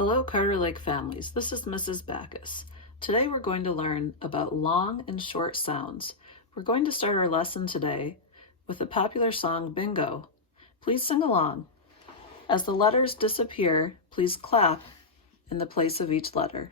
Hello, Carter Lake families. This is Mrs. Backus. Today we're going to learn about long and short sounds. We're going to start our lesson today with the popular song Bingo. Please sing along. As the letters disappear, please clap in the place of each letter.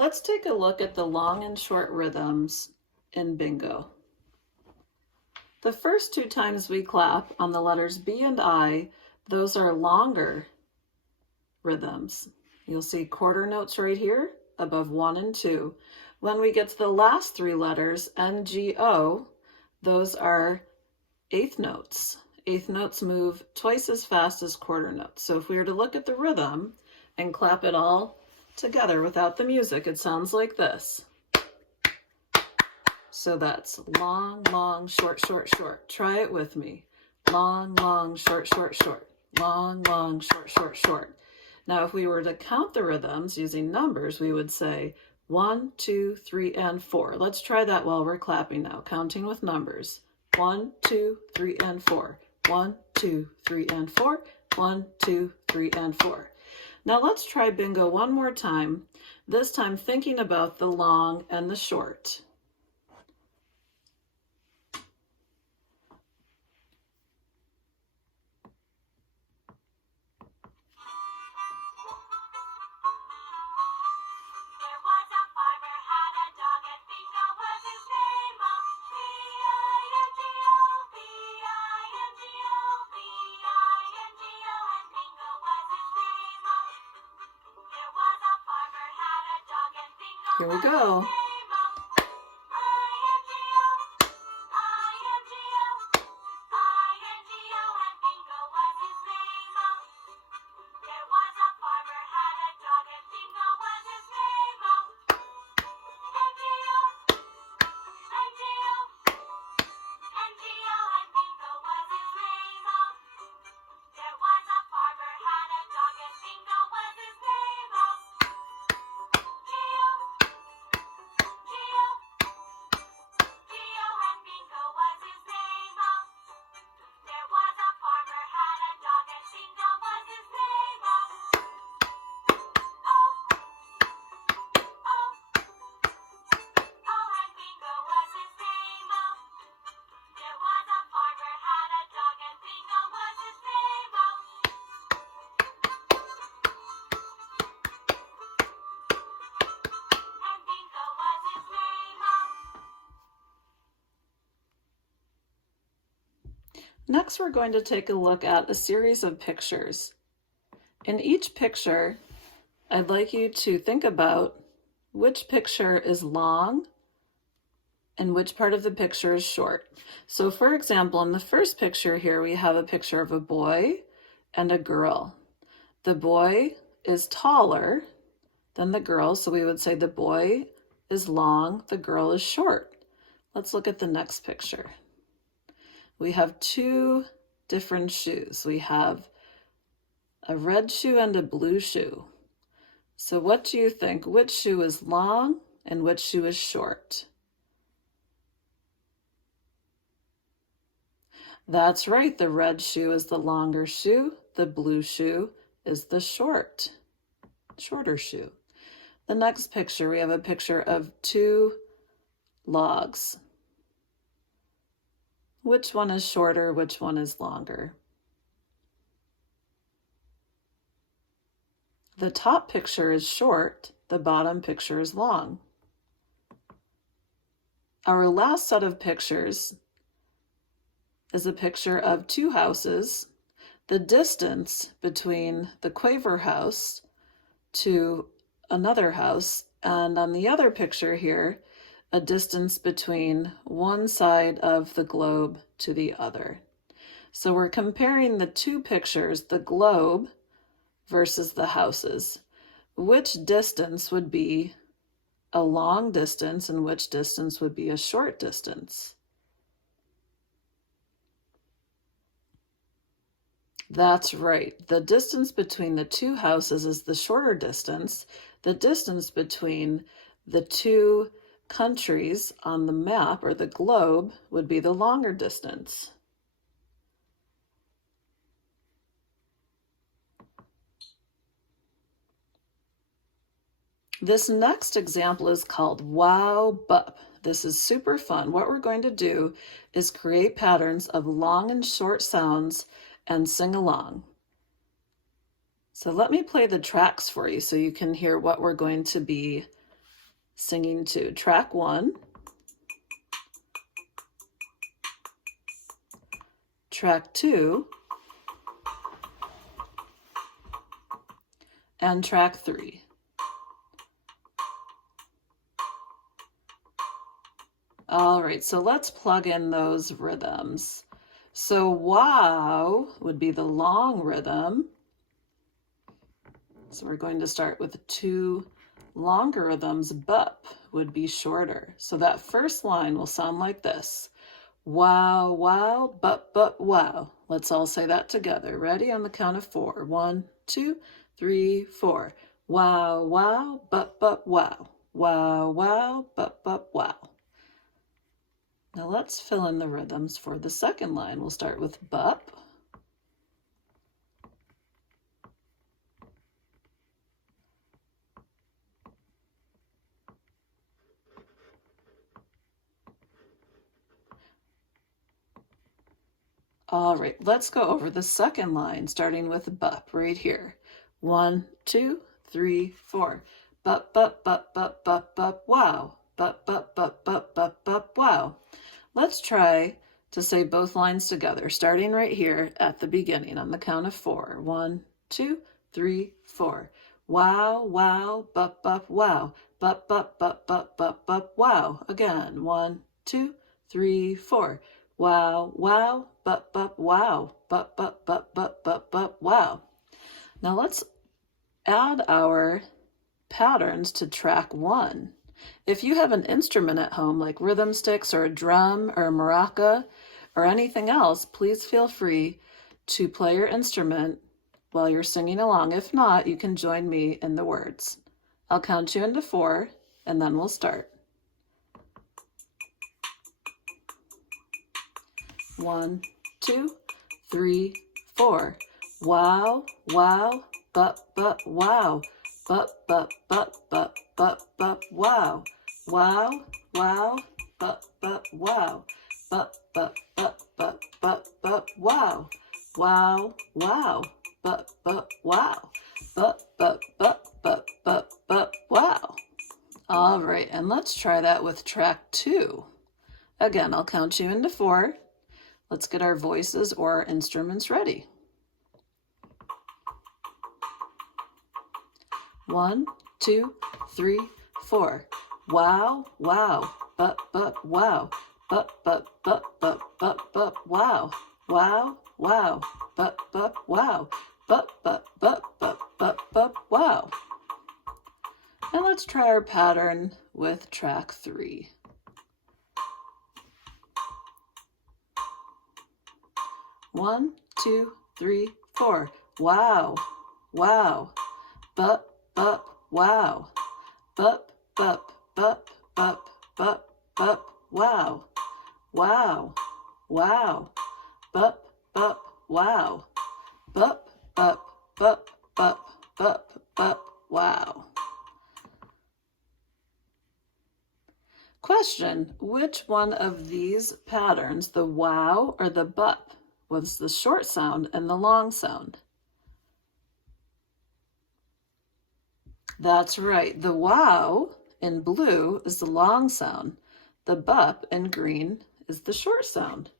Let's take a look at the long and short rhythms in Bingo. The first two times we clap on the letters B and I, those are longer rhythms. You'll see quarter notes right here above 1 and 2. When we get to the last three letters, N, G, O, those are eighth notes. Eighth notes move twice as fast as quarter notes. So if we were to look at the rhythm and clap it all together without the music, it sounds like this. So that's long, long, short, short, short. Try it with me. Long, long, short, short, short. Long, long, short, short, short. Now, if we were to count the rhythms using numbers, we would say 1, 2, 3, and 4. Let's try that while we're clapping now, counting with numbers. 1, 2, 3, and 4. 1, 2, 3, and 4. 1, 2, 3, and 4. Now let's try Bingo one more time, this time thinking about the long and the short. Here we go. Next, we're going to take a look at a series of pictures. In each picture, I'd like you to think about which picture is long and which part of the picture is short. So for example, in the first picture here, we have a picture of a boy and a girl. The boy is taller than the girl, so we would say the boy is long, the girl is short. Let's look at the next picture. We have two different shoes. We have a red shoe and a blue shoe. So what do you think? Which shoe is long and which shoe is short? That's right, the red shoe is the longer shoe. The blue shoe is the shorter shoe. The next picture, we have a picture of two logs. Which one is shorter? Which one is longer? The top picture is short, the bottom picture is long. Our last set of pictures is a picture of two houses. The distance between the Quaver house to another house, and on the other picture here, a distance between one side of the globe to the other. So we're comparing the two pictures, the globe versus the houses. Which distance would be a long distance and which distance would be a short distance? That's right. The distance between the two houses is the shorter distance. The distance between the two countries on the map or the globe would be the longer distance. This next example is called Wow Bup. This is super fun. What we're going to do is create patterns of long and short sounds and sing along. So let me play the tracks for you so you can hear what we're going to be singing to. Track 1, track 2, and track 3. All right, so let's plug in those rhythms. So wow would be the long rhythm. So we're going to start with 2 longer rhythms. Bup would be shorter. So that first line will sound like this. Wow, wow, bup, wow. Let's all say that together. Ready? On the count of 4. 1, 2, 3, 4. Wow, wow, bup, wow. Wow, wow, bup, wow. Now let's fill in the rhythms for the second line. We'll start with bup. All right, let's go over the second line, starting with bup right here. 1, 2, 3, 4. Bup, wow. Bup, wow. Let's try to say both lines together, starting right here at the beginning on the count of 4. 1, 2, 3, 4. Wow, wow, bup, wow. Bup, wow. Again, 1, 2, 3, 4. Wow, wow, bup, wow. Bup, wow. Now let's add our patterns to track 1. If you have an instrument at home like rhythm sticks or a drum or a maraca or anything else, please feel free to play your instrument while you're singing along. If not, you can join me in the words. I'll count you into 4 and then we'll start. 1, 2, 3, 4. Wow, wow, bup, wow. Bup, wow. Wow, wow, bup, wow. Bup, wow. Wow, wow, bup, wow. Bup, wow. All right, and let's try that with track 2. Again, I'll count you into 4. Let's get our voices or our instruments ready. 1, 2, 3, 4. Wow, wow, bup, wow. Bup, wow. Wow, wow, bup, wow. Bup, wow. And let's try our pattern with track 3. 1, 2, 3, 4. Wow, wow, bup, wow. Bup, bup, bup, bup, bup, bup, wow. Wow, wow. Bup, bup, wow. Bup, bup, bup, bup, bup, bup, wow. Question, which one of these patterns, the wow or the bup, was the short sound and the long sound? That's right. The wow in blue is the long sound. The bup in green is the short sound.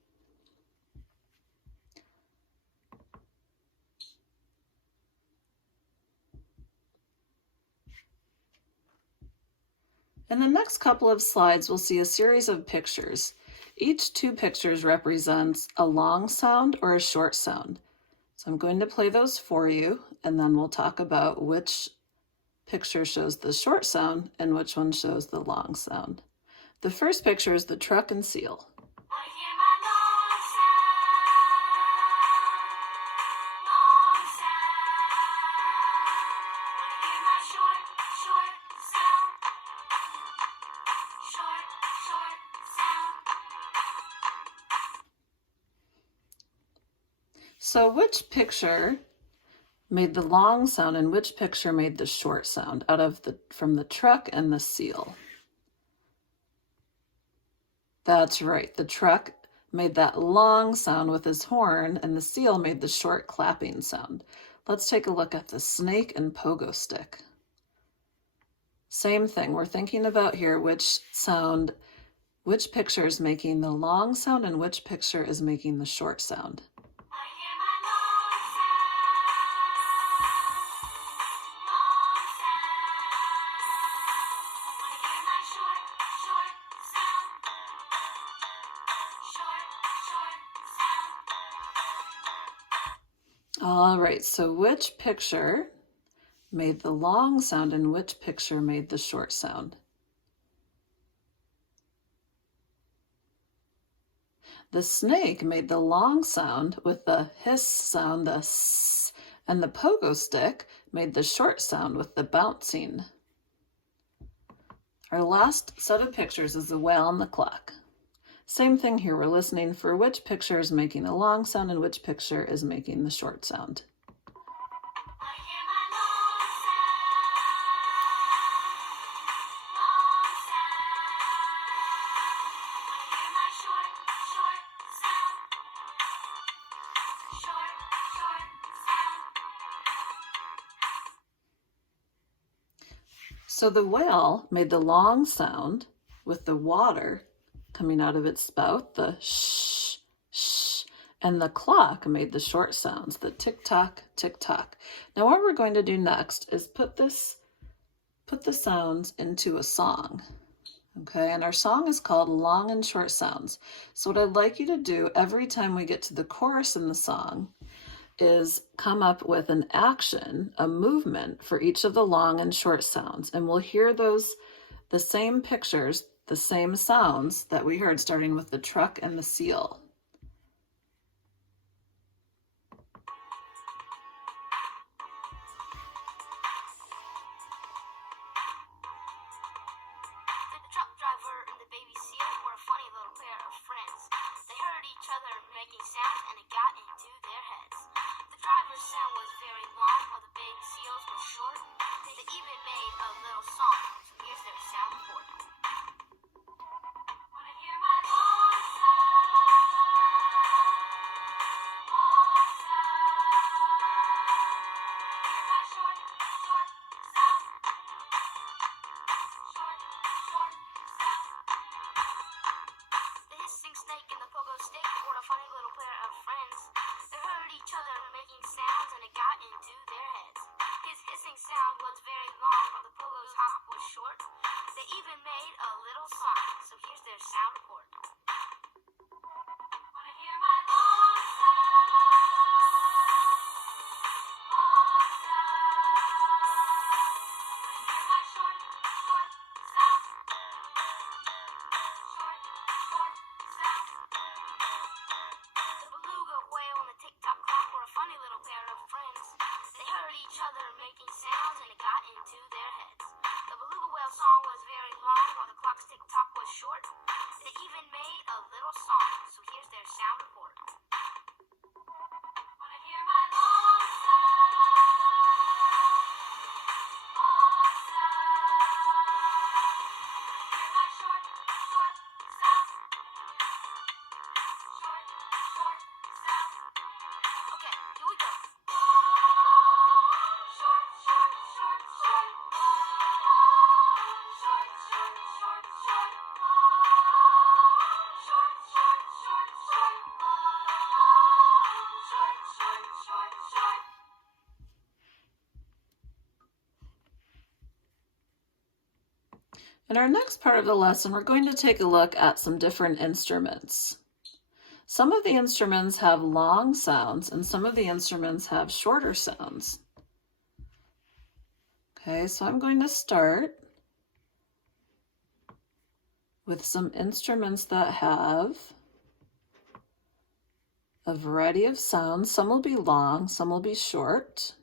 In the next couple of slides, we'll see a series of pictures. Each two pictures represents a long sound or a short sound. So I'm going to play those for you, and then we'll talk about which picture shows the short sound and which one shows the long sound. The first picture is the truck and seal. So which picture made the long sound and which picture made the short sound from the truck and the seal? That's right. The truck made that long sound with his horn and the seal made the short clapping sound. Let's take a look at the snake and pogo stick. Same thing. We're thinking about here which picture is making the long sound and which picture is making the short sound. All right, so which picture made the long sound and which picture made the short sound? The snake made the long sound with the hiss sound, the s, and the pogo stick made the short sound with the bouncing. Our last set of pictures is the whale and the clock. Same thing here, we're listening for which picture is making the long sound and which picture is making the short sound. So the whale made the long sound with the water coming out of its spout, the shh, shh, and the clock made the short sounds, the tick-tock, tick-tock. Now what we're going to do next is put the sounds into a song, okay? And our song is called Long and Short Sounds. So what I'd like you to do every time we get to the chorus in the song is come up with an action, a movement for each of the long and short sounds. And we'll hear the same pictures, the same sounds that we heard starting with the truck and the seal. The truck driver and the baby seal were a funny little pair of friends. They heard each other making sounds and it got into their heads. The driver's sound was very long while the big seals were short. They even made a little song. So here's their sound report. Wanna hear my long sound? Long sound. Hear my short, short sound. Short, short sound. The hissing snake and the pogo stick were a funny little pair of friends. They heard each other making sounds and it got into their heads. His hissing sound was very long while the pogo's hop was short. They even made a little song. So here's their sound report. Wanna hear my long sound? Long sound. Wanna hear my short, short sound? Short, short sound. The beluga whale and the tick-tock clock were a funny little pair of friends. They heard each other making sounds and it got into their heads. In our next part of the lesson, we're going to take a look at some different instruments. Some of the instruments have long sounds and some of the instruments have shorter sounds. Okay, so I'm going to start with some instruments that have a variety of sounds. Some will be long, some will be short.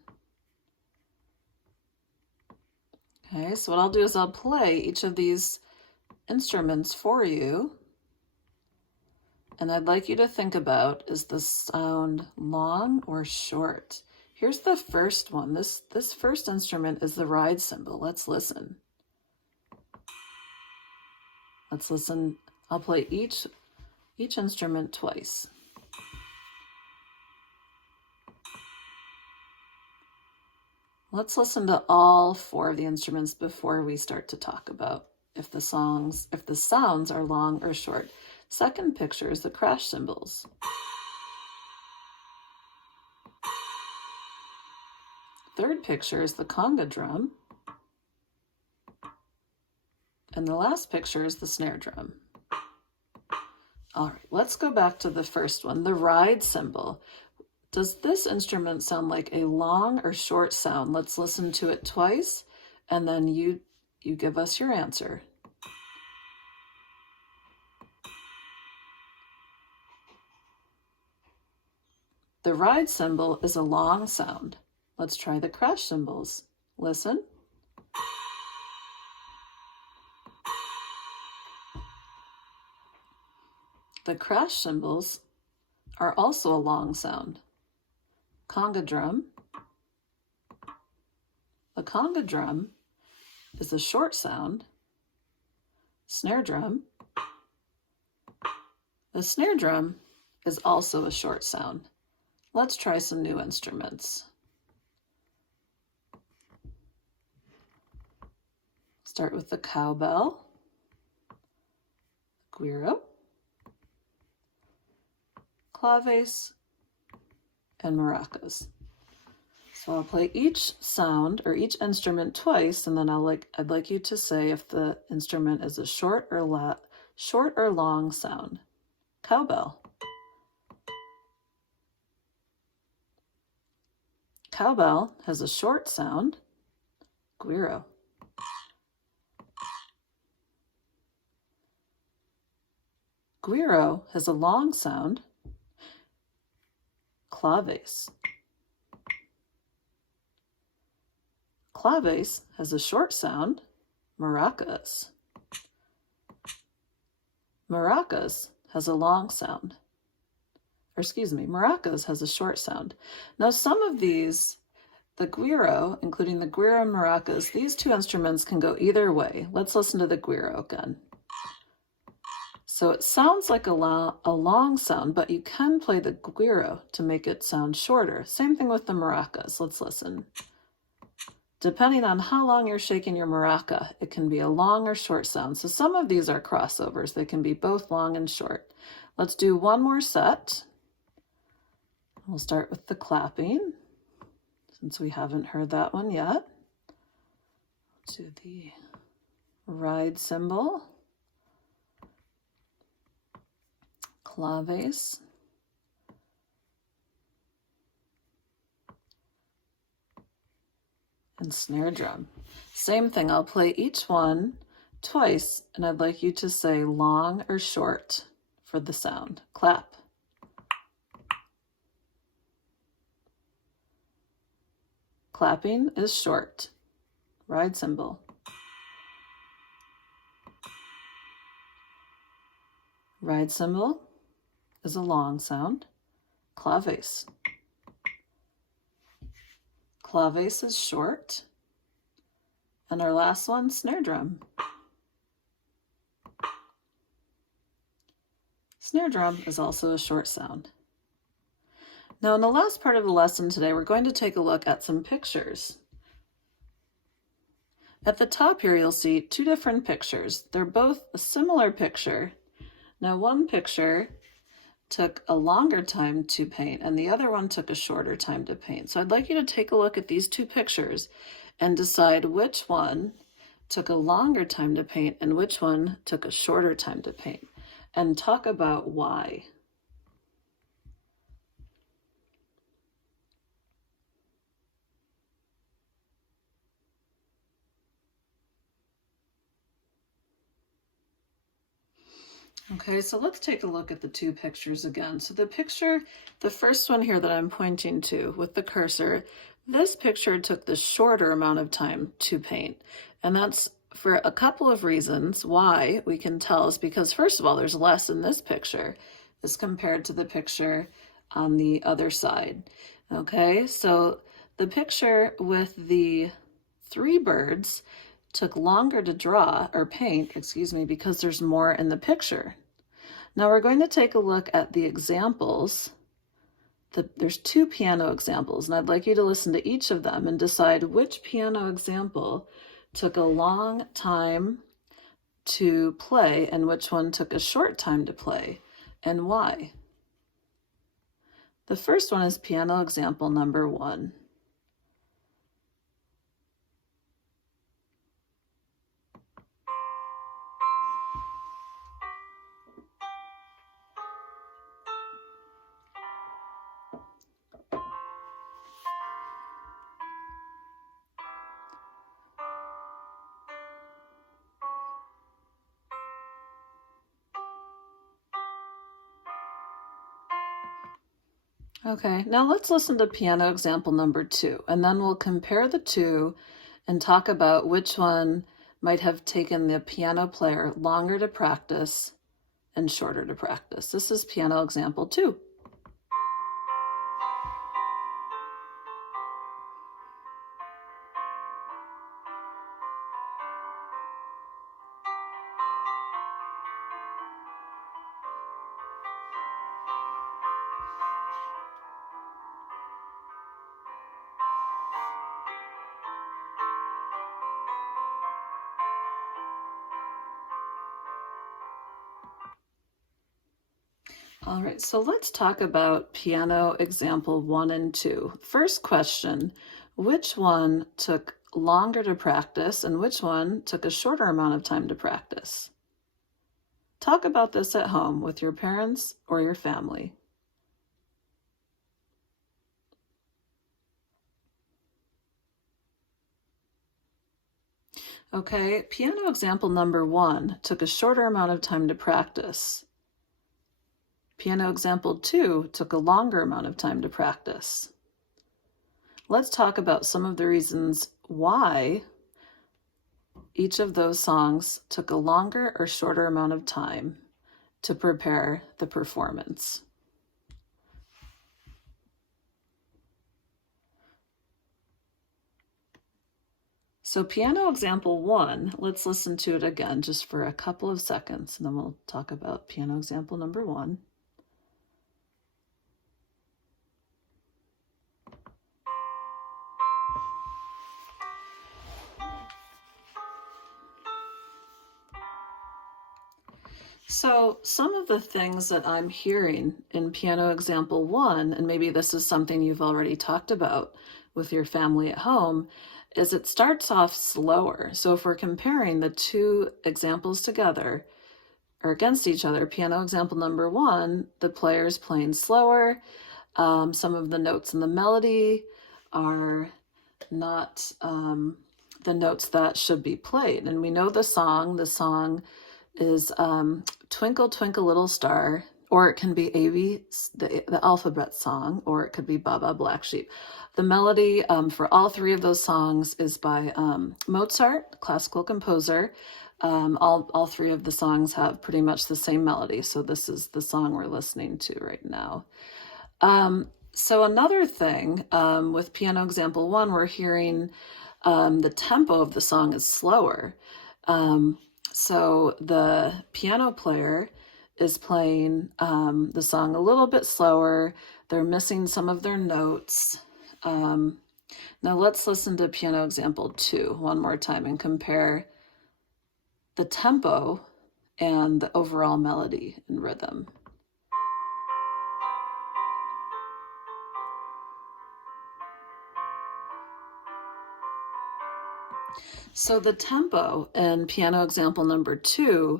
Okay, so what I'll do is I'll play each of these instruments for you. And I'd like you to think about, is the sound long or short? Here's the first one. This first instrument is the ride cymbal. Let's listen. Let's listen. I'll play each instrument twice. Let's listen to all 4 of the instruments before we start to talk about if the sounds are long or short. Second picture is the crash cymbals. Third picture is the conga drum. And the last picture is the snare drum. All right, let's go back to the first one, the ride cymbal. Does this instrument sound like a long or short sound? Let's listen to it twice, and then you give us your answer. The ride cymbal is a long sound. Let's try the crash cymbals. Listen. The crash cymbals are also a long sound. Conga drum. The conga drum is a short sound. Snare drum. The snare drum is also a short sound. Let's try some new instruments. Start with the cowbell, guiro, claves, and maracas. So I'll play each sound or each instrument twice, and then I'd like you to say if the instrument is a short or long sound. Cowbell. Cowbell has a short sound. Guiro. Guiro has a long sound. Claves. Claves has a short sound. Maracas. Maracas has a long sound. Maracas has a short sound. Now some of these, the guiro, including the guiro and maracas, these 2 instruments can go either way. Let's listen to the guiro again. So it sounds like a long sound, but you can play the guiro to make it sound shorter. Same thing with the maracas. Let's listen. Depending on how long you're shaking your maraca, it can be a long or short sound. So some of these are crossovers. They can be both long and short. Let's do one more set. We'll start with the clapping, since we haven't heard that one yet. Do the ride cymbal, claves, and snare drum. Same thing, I'll play each one twice, and I'd like you to say long or short for the sound. Clap. Clapping is short. Ride cymbal. Ride cymbal is a long sound. Claves. Claves is short. And our last one, snare drum. Snare drum is also a short sound. Now in the last part of the lesson today, we're going to take a look at some pictures. At the top here, you'll see 2 different pictures. They're both a similar picture. Now one picture took a longer time to paint and the other one took a shorter time to paint. So I'd like you to take a look at these 2 pictures and decide which one took a longer time to paint and which one took a shorter time to paint, and talk about why. Okay, so let's take a look at the two pictures again. So the first one here that I'm pointing to with the cursor, this picture took the shorter amount of time to paint. And that's for a couple of reasons. Why we can tell is because, first of all, there's less in this picture as compared to the picture on the other side. Okay, so the picture with the 3 birds took longer to draw or paint, because there's more in the picture. Now we're going to take a look at the examples. There's 2 piano examples, and I'd like you to listen to each of them and decide which piano example took a long time to play and which one took a short time to play, and why. The first one is piano example number 1. Okay, now let's listen to piano example number 2, and then we'll compare the two and talk about which one might have taken the piano player longer to practice and shorter to practice. This is piano example 2. All right, so let's talk about piano example 1 and 2. First question, which one took longer to practice and which one took a shorter amount of time to practice? Talk about this at home with your parents or your family. Okay, piano example number 1 took a shorter amount of time to practice. Piano example 2 took a longer amount of time to practice. Let's talk about some of the reasons why each of those songs took a longer or shorter amount of time to prepare the performance. So piano example 1, let's listen to it again just for a couple of seconds, and then we'll talk about piano example number 1. So some of the things that I'm hearing in piano example 1, and maybe this is something you've already talked about with your family at home, is it starts off slower. So if we're comparing the 2 examples together or against each other, piano example number 1, the player's playing slower. Some of the notes in the melody are not the notes that should be played. And we know the song. The song is Twinkle, Twinkle, Little Star, or it can be the alphabet song, or it could be Baba Black Sheep. The melody for all 3 of those songs is by Mozart, classical composer. All 3 of the songs have pretty much the same melody, so this is the song we're listening to right now. So another thing with piano example 1, we're hearing the tempo of the song is slower. So the piano player is playing the song a little bit slower. They're missing some of their notes. Now let's listen to piano example 2 one more time and compare the tempo and the overall melody and rhythm. So the tempo in piano example number 2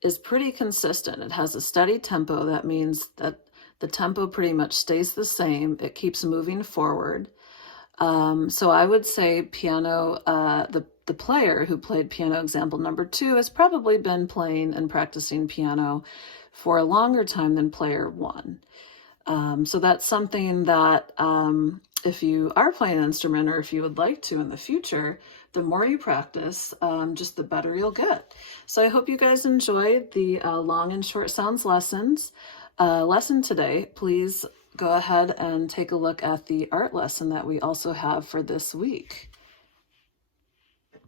is pretty consistent. It has a steady tempo. That means that the tempo pretty much stays the same. It keeps moving forward. So I would say piano, the player who played piano example number 2 has probably been playing and practicing piano for a longer time than player 1. So that's something that if you are playing an instrument or if you would like to in the future, the more you practice, just the better you'll get. So I hope you guys enjoyed the long and short sounds lesson today. Please go ahead and take a look at the art lesson that we also have for this week.